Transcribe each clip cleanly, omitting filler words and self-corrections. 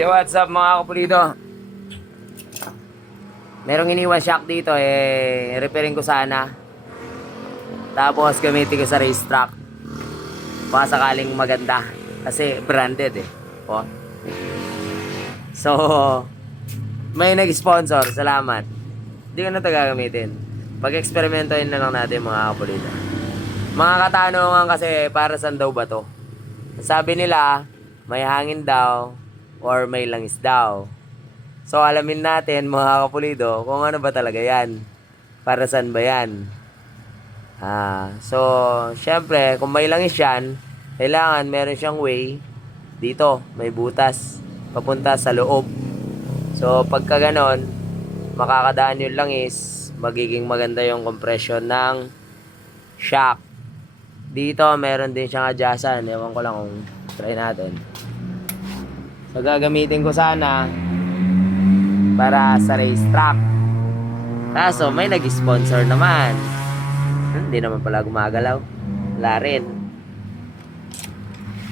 Yo, what's up mga kapulido? Merong iniwan shock dito repairing ko sana. Tapos gamitin ko sa racetrack. Baka sakaling maganda. Kasi branded Oh. So, may nag-sponsor. Salamat. Hindi ko na ito gagamitin. Pag-eksperimentohin na lang natin mga kapulido. Mga katanungan kasi para saan daw ba to? Sabi nila, may hangin daw or may langis daw. So alamin natin mga kapulido kung ano ba talaga yan. Para saan ba yan? So syempre kung may langis yan, kailangan meron siyang way dito, may butas papunta sa loob. So pagka ganon, makakadaan yung langis, magiging maganda yung compression ng shock. Dito meron din siyang adjustan. Ewan ko lang kung try natin. So gagamitin ko sana para sa racetrack. Kaso may nag-sponsor naman. Hindi naman pala gumagalaw. Wala rin.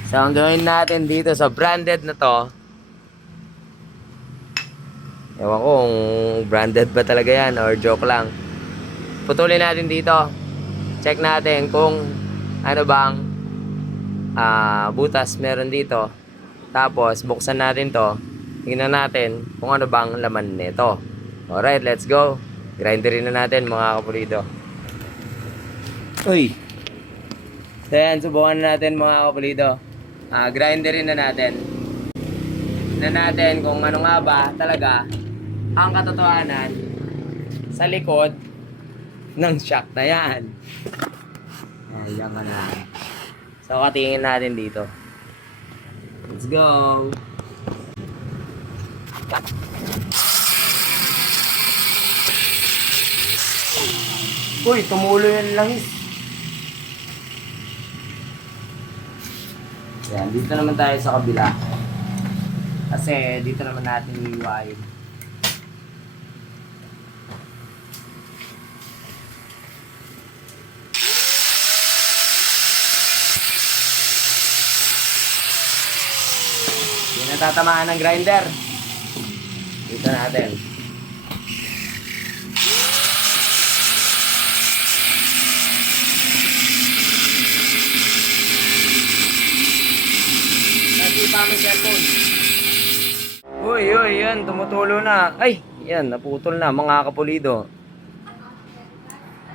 So ang gawin natin dito sa branded na to, ewan ko kung branded ba talaga yan or joke lang. Putulin natin dito. Check natin kung ano bang butas meron dito. Tapos buksan natin to. Tingnan natin kung ano bang laman nito. Alright, let's go. Grinderin na natin mga kapulido. Uy. So yan, subukan na natin mga kapulido. Grinderin na natin. Tingnan natin kung ano nga ba talaga ang katotohanan sa likod ng shock na yan. Ayan ka na. So katingin natin dito. Let's go. Uy, tumulo yung langis. Yan, dito naman tayo sa kabila. Kasi dito naman natin iiwain. Hindi natatamaan ng grinder. Dito natin. Pa may cellphone. Uy, yan, tumutulo na. Ay, yan, naputol na mga kapulido.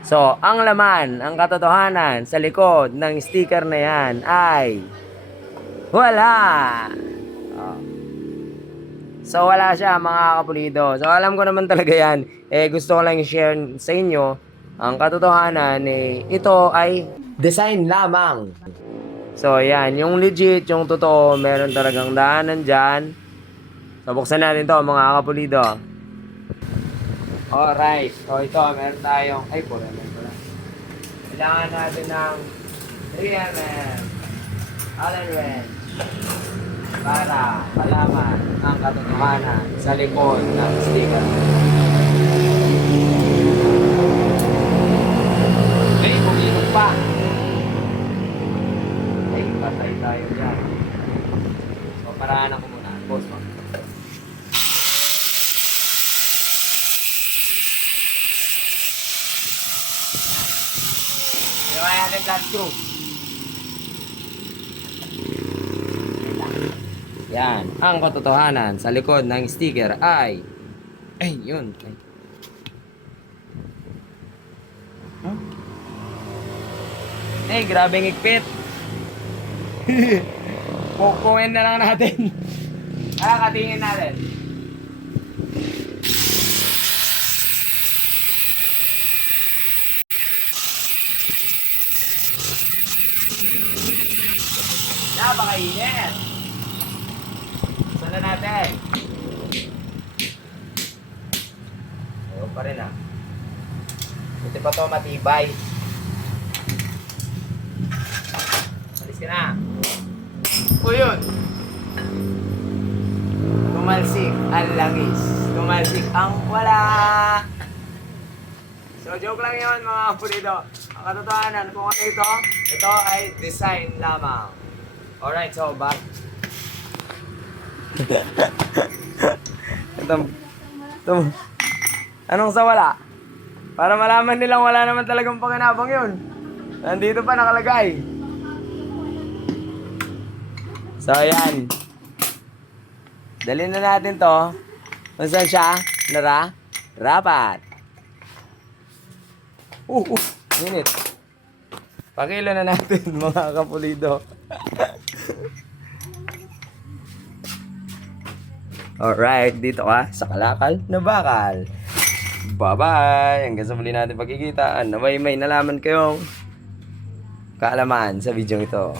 So, ang laman, ang katotohanan sa likod ng sticker na yan ay wala. So, wala siya mga kapulido. So, alam ko naman talaga yan. Gusto ko lang i-share sa inyo ang katotohanan ito ay design lamang. So, yan. Yung legit, yung totoo, meron talagang daanan dyan. So, buksan natin to mga kapulido. Alright. So, ito, meron tayong... Ay, 4mm pala. Kailangan natin ng 3mm Allen wrench para malaman ang katotohanan sa likod ng sticker. Okay, puminog pa. Patay tayo dyan. So, paraan ako muna. Pause mo. Ginawa natin flat screw. Yan. Ang katotohanan sa likod ng sticker ay yun. Grabeng higpit. Pukuin na lang natin. Katingin natin. Napakainit. Sana natin. Ayaw pa rin Buti pa to matibay. Alis ka na. O yun. Tumalsik ang langis. Tumalsik ang wala. So joke lang yun mga kapulido. Ang katotohanan kung ano ito ay design lamang. Alright, so back. Ito, ito. Anong sa wala? Para malaman nilang wala naman talagang pakinabang yun. Nandito pa nakalagay. So, ayan. Dalhin na natin to. Kung saan siya? Rapat. Minute. Pakilo na natin, mga kapulido. Alright, dito ka sa Kalakal na Bakal. Bye-bye! Hanggang sa muli natin pagkikitaan na may nalaman kayong kaalaman sa video ito.